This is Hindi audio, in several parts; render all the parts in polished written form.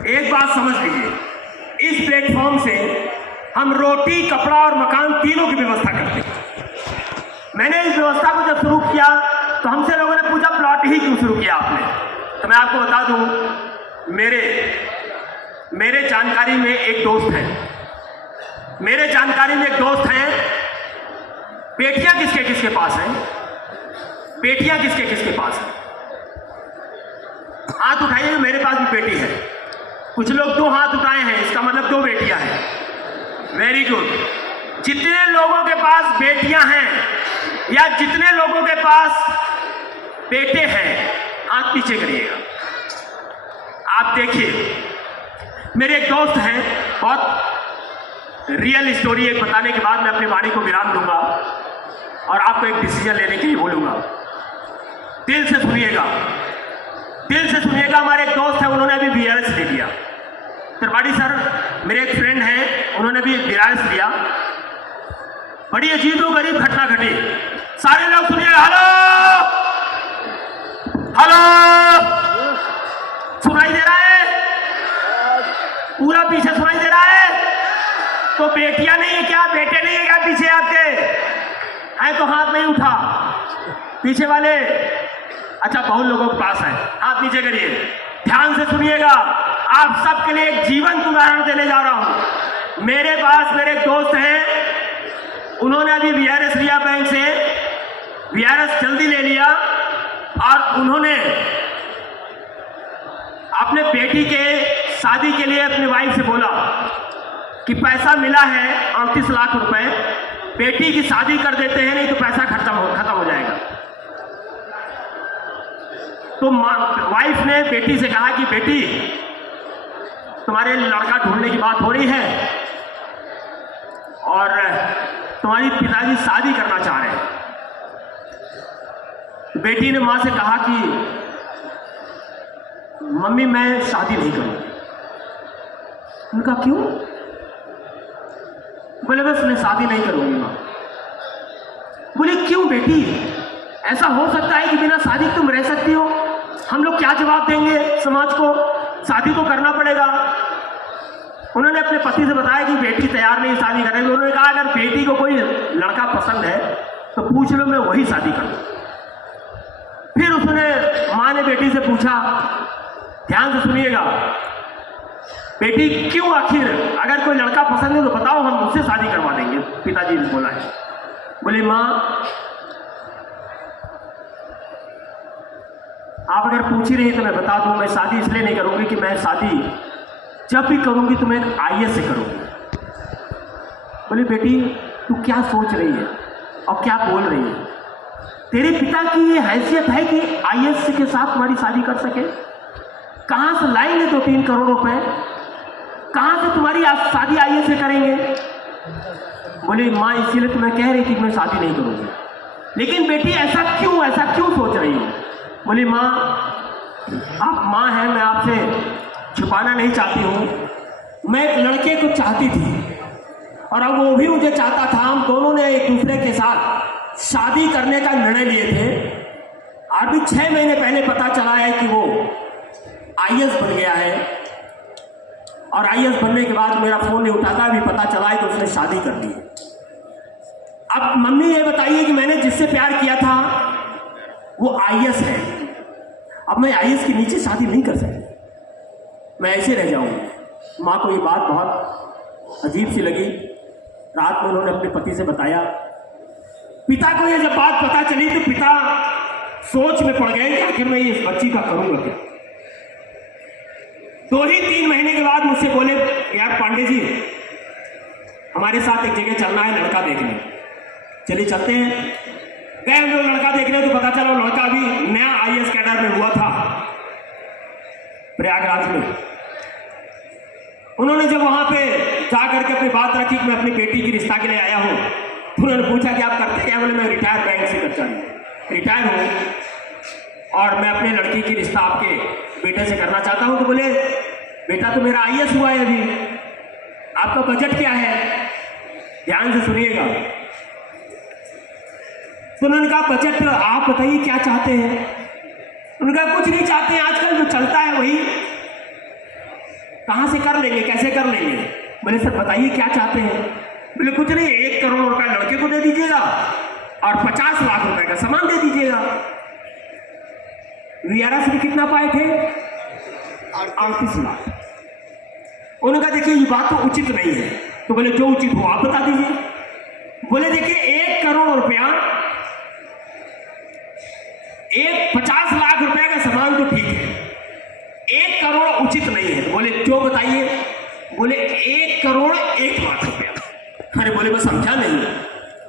एक बात समझ लीजिए, इस प्लेटफॉर्म से हम रोटी, कपड़ा और मकान तीनों की व्यवस्था करते हैं। मैंने इस व्यवस्था को जब शुरू किया तो हमसे लोगों ने पूछा प्लॉट ही क्यों शुरू किया आपने? तो मैं आपको बता दूं, मेरे जानकारी में एक दोस्त है, पेटियां किसके किसके पास हैं? पेटियां किसके किसके पास हैं? हाथ उठाइए, मेरे पास भी पेटी है। कुछ लोग 2 हाथ उठाए हैं, इसका मतलब 2 बेटियां हैं। Very good. जितने लोगों के पास बेटियां हैं या जितने लोगों के पास बेटे हैं, हाथ पीछे करिएगा। आप देखिए, मेरे एक दोस्त हैं, बहुत रियल स्टोरी एक बताने के बाद मैं अपनी वाणी को विराम दूंगा और आपको एक डिसीजन लेने के लिए बोलूंगा। दिल से सुनिएगा, हमारे एक दोस्त है, उन्होंने अभी वीआरएस ले लिया। त्रिपाठी सर मेरे एक फ्रेंड हैं, उन्होंने भी वीआरएस लिया। बड़ी अजीबोगरीब घटना घटी। सारे लोग सुनिएगा। हेलो, सुनाई दे रहा है? पूरा पीछे सुनाई दे रहा है? तो बेटियां नहीं है क्या, बेटे नहीं है क्या पीछे आपके? है तो हाथ नहीं उठा पीछे वाले। अच्छा, बहुत लोगों के पास है, हाथ नीचे करिए। ध्यान से सुनिएगा, आप सबके लिए एक जीवंत उदाहरण देने जा रहा हूं। मेरे पास मेरे दोस्त हैं, उन्होंने अभी वीआरएस लिया बैंक से, वीआरएस जल्दी ले लिया और उन्होंने अपने बेटी के शादी के लिए अपनी वाइफ से बोला कि पैसा मिला है 38 लाख रुपए, बेटी की शादी कर देते हैं, नहीं तो पैसा खत्म हो जाएगा। तो वाइफ ने बेटी से कहा कि बेटी, तुम्हारे लड़का ढूंढने की बात हो रही है और तुम्हारी पिताजी शादी करना चाह रहे हैं। बेटी ने मां से कहा कि मम्मी मैं शादी नहीं करूंगी। उनका क्यों? बोले बस मैं शादी नहीं करूंगी मां। बोले क्यों बेटी, ऐसा हो सकता है कि बिना शादी तुम रह सकती हो? हम लोग क्या जवाब देंगे समाज को? शादी तो करना पड़ेगा। उन्होंने अपने पति से बताया कि बेटी तैयार नहीं शादी करने की। उन्होंने कहा अगर बेटी को कोई लड़का पसंद है तो पूछ लो, मैं वही शादी करूं। फिर उसने मां ने बेटी से पूछा, ध्यान से सुनिएगा, बेटी क्यों, आखिर अगर कोई लड़का पसंद है तो बताओ, हम उससे शादी करवा देंगे। पिताजी ने बोला है। बोली मां, आप अगर पूछ ही रही तो मैं बता दूं, मैं शादी इसलिए नहीं करूंगी कि मैं शादी जब भी करूंगी तो मैं आईएएस से करूंगी। बोली बेटी तू क्या सोच रही है और क्या बोल रही है? तेरे पिता की ये हैसियत है कि आईएएस के साथ तुम्हारी शादी कर सके? कहां से लाएंगे 2-3 करोड़ रुपए? कहां से तुम्हारी शादी आईएएस से करेंगे? बोली माँ इसीलिए तो मैं कह रही थी कि मैं शादी नहीं करूंगी। लेकिन बेटी ऐसा क्यों सोच रही हो? बोली माँ, आप माँ हैं, मैं आपसे छुपाना नहीं चाहती हूँ। मैं एक लड़के को चाहती थी और अब वो भी मुझे चाहता था। हम दोनों ने एक दूसरे के साथ शादी करने का निर्णय लिए थे। अभी 6 महीने पहले पता चला है कि वो आईएएस बन गया है और आईएएस बनने के बाद मेरा फोन नहीं उठाता। अभी पता चला है कि उसने शादी कर ली। अब मम्मी ये बताइए कि मैंने जिससे प्यार किया था वो आईएएस है, अब मैं आईएएस के नीचे शादी नहीं कर सकती, मैं ऐसे रह जाऊंगी। माँ को ये बात बहुत अजीब सी लगी। रात में उन्होंने अपने पति से बताया। पिता को ये जब बात पता चली तो पिता सोच में पड़ गए कि आखिर मैं इस बच्ची का करूंगा क्या। 2 ही 3 महीने के बाद मुझसे बोले, यार पांडे जी, हमारे साथ एक जगह चलना है लड़का देखने। चलिए चलते हैं। गए हम लोग लड़का देखने तो पता चला लड़का अभी नया आईएएस कैडर में हुआ था प्रयागराज में। उन्होंने जब वहां पे जाकर के अपनी बात रखी कि मैं अपनी बेटी की रिश्ता के लिए आया हूं, तो उन्होंने पूछा कि आप करते क्या? बोले मैं रिटायर बैंक से रिटायर हूं और मैं अपने लड़की की रिश्ता आपके बेटे से करना चाहता हूं। तो बोले बेटा तो मेरा आईएएस हुआ है अभी, आपका बजट क्या है? ध्यान से सुनिएगा। तो उन्होंने कहा बजट आप बताइए क्या चाहते हैं? उन्होंने कहा कुछ नहीं चाहते हैं, आजकल जो चलता है वही। कहाँ से कर लेंगे, कैसे कर लेंगे? बोले सर बताइए क्या चाहते हैं? बोले कुछ नहीं, 1 करोड़ रुपया लड़के को दे दीजिएगा और 50 लाख रुपए का सामान दे दीजिएगा। वीआरएस में कितना पाए थे? 38 लाख। उन्होंने कहा देखिए ये बात तो उचित नहीं है। तो बोले जो उचित हो आप बता दीजिए। बोले देखिए 1 करोड़ रुपया, 50 लाख रुपए का सामान तो ठीक है, 1 करोड़ उचित नहीं है। तो बोले जो बताइए। बोले 1 करोड़ 1 लाख रुपया। अरे बोले मैं समझा नहीं।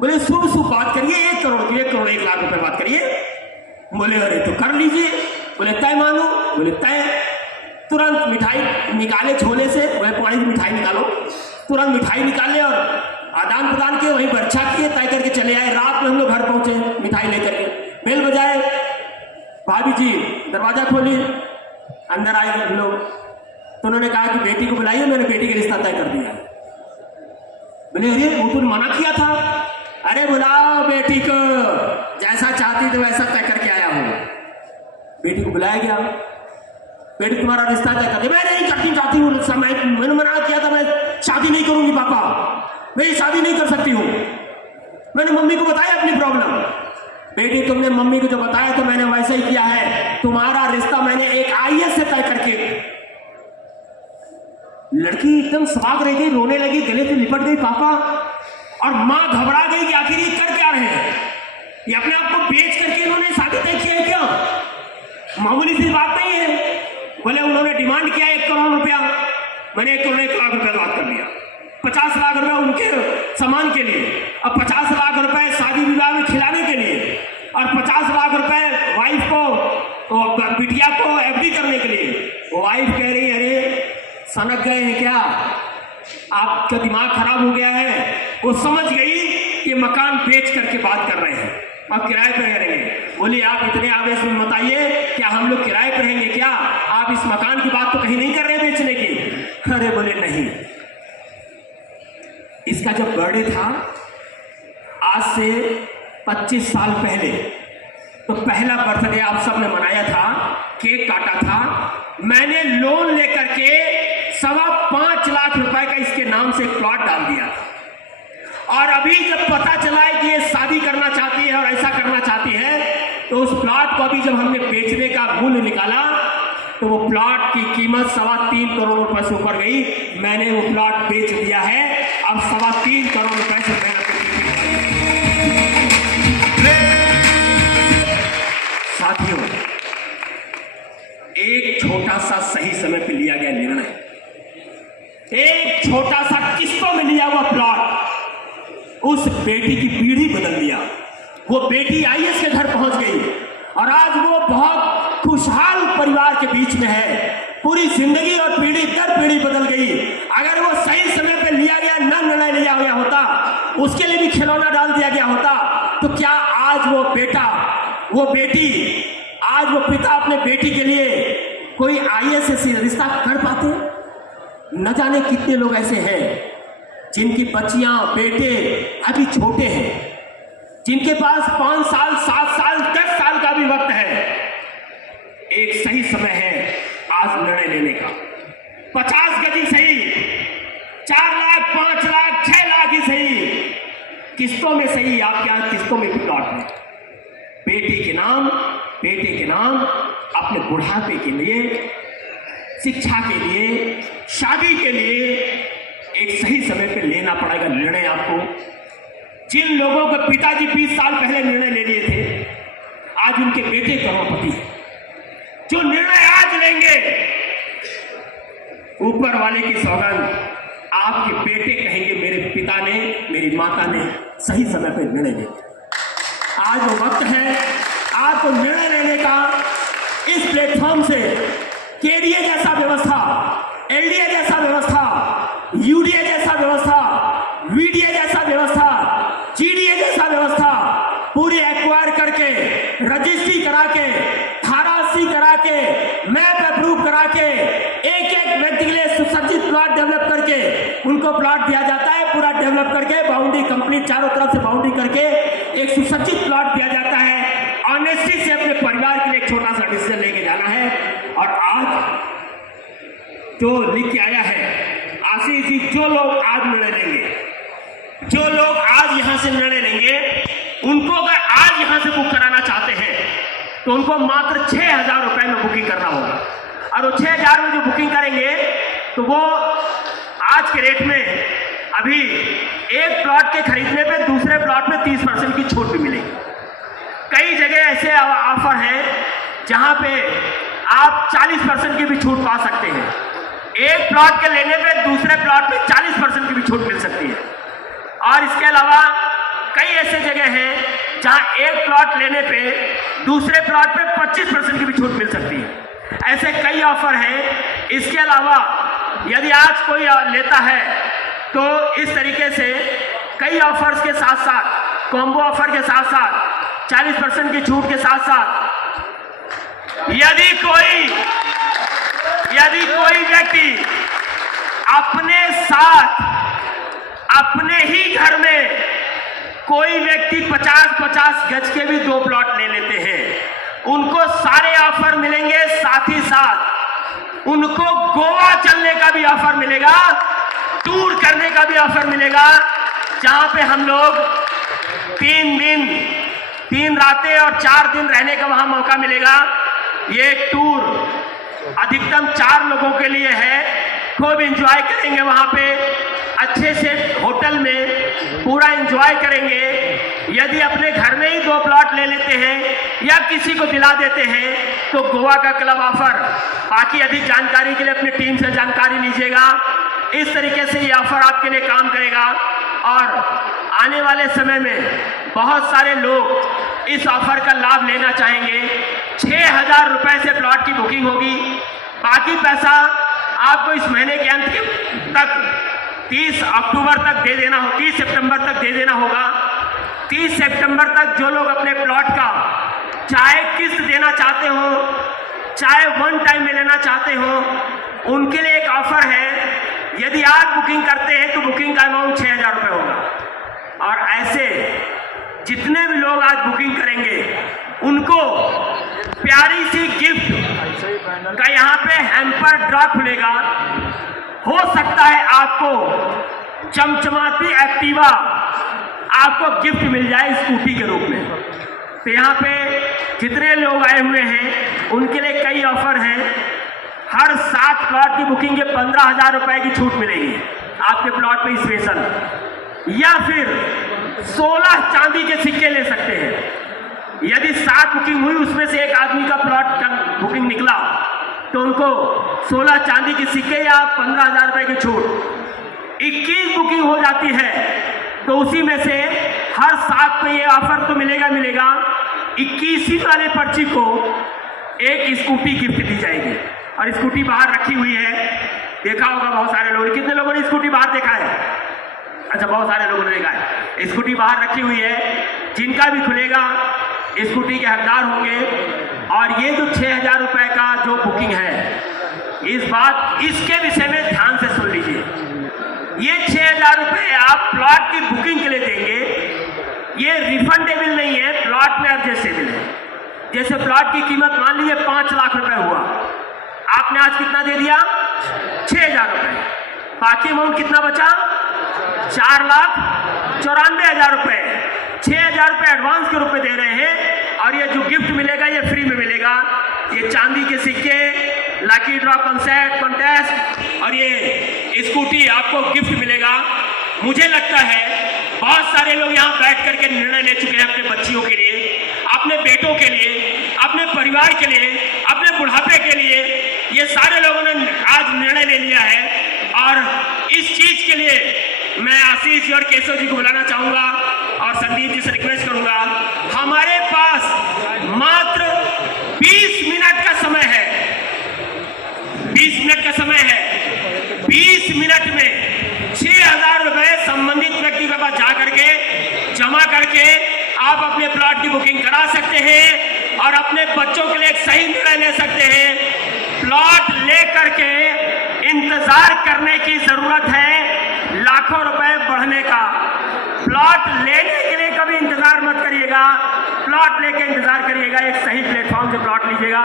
बोले शुभ शुभ बात करिए, 1 करोड़ की, 1 करोड़ 1 लाख रुपए बात करिए। बोले अरे तो कर लीजिए। बोले तय मानो। बोले तय। तुरंत मिठाई निकाले झोले से, बोले पानी की मिठाई निकालो। तुरंत मिठाई निकाले और आदान प्रदान किए, वहीं वर्षा किए, तय करके चले आए। रात में हम लोग घर पहुंचे मिठाई लेकर के। बेल बजाए, भाभी जी दरवाजा खोली, अंदर आए हम लोग। तो उन्होंने कहा कि बेटी को बुलाइए, मैंने बेटी का रिश्ता तय कर दिया। बोले अरे वो तो मना किया था। अरे बुलाओ बेटी को, जैसा चाहती तो वैसा तय करके आया हूं। बेटी को बुलाया गया। बेटी तुम्हारा रिश्ता तय कर दिया। मैं नहीं करती चाहती हूँ, मैंने मना किया था, मैं शादी नहीं करूंगी पापा, मैं शादी नहीं कर सकती हूँ। मैंने मम्मी को बताया अपनी प्रॉब्लम। बेटी तुमने मम्मी को जो बताया तो मैंने वैसे ही किया है। तुम्हारा रिश्ता मैंने एक आईएएस से तय करके। लड़की एकदम सवाग रह गई, रोने लगी, गले से लिपट गई पापा। और मां घबरा गई कि आखिर ये कर क्या रहे हैं, ये अपने आप को बेच करके इन्होंने शादी तय किया है क्या? मामूली सी बात नहीं है। बोले उन्होंने डिमांड किया 1 करोड़ रुपया, मैंने 1 करोड़ 1 लाख रुपया बात कर दिया। 50 लाख रुपया उनके सामान के लिए, और 50 लाख रुपए शादी विवाह में खिलाने के लिए, और 50 लाख रुपए वाइफ को, बिटिया को एफडी करने के लिए। वाइफ कह रही अरे सनक गए हैं क्या, आपका दिमाग खराब हो गया है। वो समझ गई कि मकान बेच करके बात कर रहे हैं, अब किराए पर रहेंगे। बोली आप इतने आवेश में मत आइए, क्या हम लोग किराए पर रहेंगे क्या? आप इस मकान की बात तो कहीं नहीं कर रहे बेचने की? अरे बोले नहीं। इसका जब बर्थडे था आज से 25 साल पहले, तो पहला बर्थडे आप सबने मनाया था, केक काटा था। मैंने लोन लेकर के 5.25 लाख रुपए का इसके नाम से प्लॉट डाल दिया था। और अभी जब पता चला है कि ये शादी करना चाहती है और ऐसा करना चाहती है, तो उस प्लॉट को अभी जब हमने बेचने का मूल्य निकाला तो वो प्लॉट की कीमत 3.25 करोड़ रुपए से ऊपर गई। मैंने वो प्लॉट बेच दिया है, अब 3.25 करोड़ रुपए से मैं साथियों, एक छोटा सा सही समय पे लिया गया निर्णय, एक छोटा सा किस्तों में लिया हुआ प्लॉट उस बेटी की पीढ़ी बदल दिया। वो बेटी आईएएस के घर पहुंच गई और आज वो बहुत खुशहाल परिवार के बीच में है। पूरी जिंदगी और पीढ़ी दर पीढ़ी बदल गई। अगर वो सही समय पे लिया गया न निर्णय लिया गया होता, उसके लिए भी खिलौना डाल दिया गया होता, तो क्या आज वो बेटा, वो बेटी, आज वो पिता अपने बेटी के लिए कोई आईएएस से रिश्ता कर पाते? न जाने कितने लोग ऐसे हैं जिनकी बच्चियां, बेटे अभी छोटे हैं, जिनके पास 5 साल, 7 साल, 10 साल का भी वक्त है। एक सही समय है आज निर्णय लेने का। 50 गज ही सही, 4 लाख, 5 लाख, 6 लाख ही सही, किस्तों में सही। आपके यहाँ किस्तों में भी प्लॉट है, बेटी के नाम, बेटे के नाम, अपने बुढ़ापे के लिए, शिक्षा के लिए, शादी के लिए एक सही समय पे लेना पड़ेगा निर्णय आपको। जिन लोगों के पिताजी 20 साल पहले निर्णय ले लिए थे, आज उनके बेटे करोड़पति हैं। जो निर्णय आज लेंगे, ऊपर वाले की सौगंध, आपके बेटे कहेंगे मेरे पिता ने, मेरी माता ने सही समय पर निर्णय लिया। आज वो वक्त है आपको निर्णय लेने का। इस प्लेटफॉर्म से केडीए जैसा व्यवस्था, एलडीए जैसा व्यवस्था, यूडीए जैसा व्यवस्था, वीडीए जैसा व्यवस्था, जीडीए जैसा व्यवस्था पूरी एक्वायर करके, रजिस्ट्री करा के, धारा 80 करा के, मैप अप्रूव करा के, एक एक व्यक्ति के लिए सुसज्जित प्लॉट डेवलप करके उनको प्लॉट दिया जाता है। पूरा डेवलप करके बाउंड्री कंप्लीट, चारों तरफ से बाउंड्री करके एक सुसज्जित प्लॉट दिया जाता है। ऑनेस्टी से अपने परिवार के लिए एक छोटा सा डिसीजन लेके जाना है। और आज जो लिख के आया है, आशीष जी, जो लोग आज निर्णय लेंगे, जो लोग आज यहाँ से निर्णय लेंगे, उनको अगर आज यहाँ से बुक कराना चाहते हैं तो उनको मात्र 6,000 रुपए में बुकिंग करना होगा। और वो 6,000 में जो बुकिंग करेंगे तो वो आज के रेट में अभी एक प्लॉट के खरीदने पे दूसरे प्लॉट में 30% की छूट भी मिलेगी। कई जगह ऐसे ऑफर हैं जहां पे आप 40% की भी छूट पा सकते हैं। एक प्लॉट के लेने पे दूसरे प्लॉट में 40% की भी छूट मिल सकती है। और इसके अलावा कई ऐसे जगह हैं जहां एक प्लॉट लेने पे दूसरे प्लॉट पे 25% की भी छूट मिल सकती है। ऐसे कई ऑफर हैं। इसके अलावा यदि आज कोई लेता है तो इस तरीके से कई ऑफर्स के साथ साथ, कॉम्बो ऑफर के साथ साथ 40% की छूट के साथ साथ यदि कोई व्यक्ति अपने साथ अपने ही घर में कोई व्यक्ति 50-50 गज के भी 2 प्लॉट ले लेते हैं, उनको सारे ऑफर मिलेंगे। साथ ही साथ उनको गोवा चलने का भी ऑफर मिलेगा, टूर करने का भी ऑफर मिलेगा, जहां पे हम लोग 3 दिन 3 रातें और 4 दिन रहने का वहां मौका मिलेगा। ये टूर अधिकतम 4 लोगों के लिए है। खूब एंजॉय करेंगे वहां पे, अच्छे से होटल में पूरा एंजॉय करेंगे। यदि अपने घर में ही 2 प्लॉट ले लेते हैं या किसी को दिला देते हैं तो गोवा का क्लब ऑफर। बाकी अधिक जानकारी के लिए अपनी टीम से जानकारी लीजिएगा। इस तरीके से ये ऑफर आपके लिए काम करेगा और आने वाले समय में बहुत सारे लोग इस ऑफर का लाभ लेना चाहेंगे। 6,000 रुपए से प्लॉट की बुकिंग होगी। बाकी पैसा आपको इस महीने के अंत तक 30 अक्टूबर तक दे देना हो, 30 सितंबर तक दे देना होगा। 30 सितंबर तक जो लोग अपने प्लॉट का चाहे किस्त देना चाहते हो, चाहे वन टाइम में लेना चाहते हो, उनके लिए एक ऑफर है। यदि आज बुकिंग करते हैं तो बुकिंग का अमाउंट 6,000 रुपये होगा। और ऐसे जितने भी लोग आज बुकिंग करेंगे उनको प्यारी सी गिफ्ट का यहाँ पे हैम्पर ड्रॉ खुलेगा। हो सकता है आपको चमचमाती एक्टिवा आपको गिफ्ट मिल जाए स्कूटी के रूप में। तो यहाँ पे जितने लोग आए हुए हैं उनके लिए कई ऑफर हैं। हर 7 प्लॉट की बुकिंग के 15,000 रुपए की छूट मिलेगी आपके प्लॉट पे स्पेशल, या फिर 16 चांदी के सिक्के ले सकते हैं। यदि 7 बुकिंग हुई, उसमें से एक आदमी का प्लॉट का बुकिंग निकला तो उनको 16 चांदी के सिक्के या 15,000 रुपए की छूट। 21 बुकिंग हो जाती है तो उसी में से हर 7 पे ये ऑफर तो मिलेगा। 21वीं वाले पर्ची को एक स्कूटी गिफ्ट दी जाएगी। और स्कूटी बाहर रखी हुई है, देखा होगा बहुत सारे लोगों ने। कितने लोगों ने स्कूटी बाहर देखा है? अच्छा, बहुत सारे लोगों ने देखा है। स्कूटी बाहर रखी हुई है, जिनका भी खुलेगा स्कूटी के हकदार होंगे। और ये जो 6,000 रुपए का जो बुकिंग है, इसके विषय में ध्यान से सुन लीजिए। ये 6,000 रुपए आप प्लॉट की बुकिंग के लिए देंगे। ये रिफंडेबल नहीं है, प्लॉट में एडजस्टेबल है। जैसे प्लॉट की कीमत मान लीजिए 5 लाख रुपए हुआ, आपने आज कितना दे दिया? 6,000 रुपए। बाकी अमाउंट कितना बचा? 4,94,000 रुपए। 6,000 रुपए एडवांस के रूप में दे रहे हैं और ये जो गिफ्ट मिलेगा ये फ्री में मिलेगा। ये चांदी के सिक्के, लकी ड्रॉ कॉन्टेस्ट और ये स्कूटी आपको गिफ्ट मिलेगा। मुझे लगता है बहुत सारे लोग यहाँ बैठ करके निर्णय ले चुके हैं अपने बच्चियों के लिए, अपने बेटों के लिए, अपने परिवार के लिए, अपने बुढ़ापे के लिए। ये सारे लोगों ने आज निर्णय ले लिया है और इस चीज के लिए मैं आशीष जी और केशव जी को बुलाना चाहूंगा और संदीप जी से रिक्वेस्ट करूंगा। हमारे पास मात्र 20 मिनट का समय है। 20 मिनट का समय है। 20 मिनट में 6,000 रुपए संबंधित व्यक्ति के पास जा करके जमा करके आप अपने प्लॉट की बुकिंग करा सकते हैं और अपने बच्चों के लिए एक सही निर्णय ले सकते हैं। प्लॉट ले करके इंतजार करने की जरूरत है लाखों रुपए बढ़ने का। प्लॉट लेने के लिए कभी इंतजार मत करिएगा, प्लॉट लेके इंतजार करिएगा। एक सही प्लेटफॉर्म से प्लॉट लीजिएगा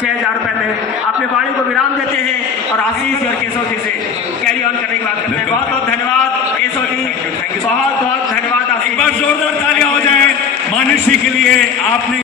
6,000 रुपए में। अपने वाणी को विराम देते हैं और आशीष और केशव जी से कैरी ऑन करने की बात करते हैं। बहुत बहुत धन्यवाद केशव जी, बहुत बहुत धन्यवाद। एक बार जोरदार तालियां हो जाए मानुषी के लिए। आपने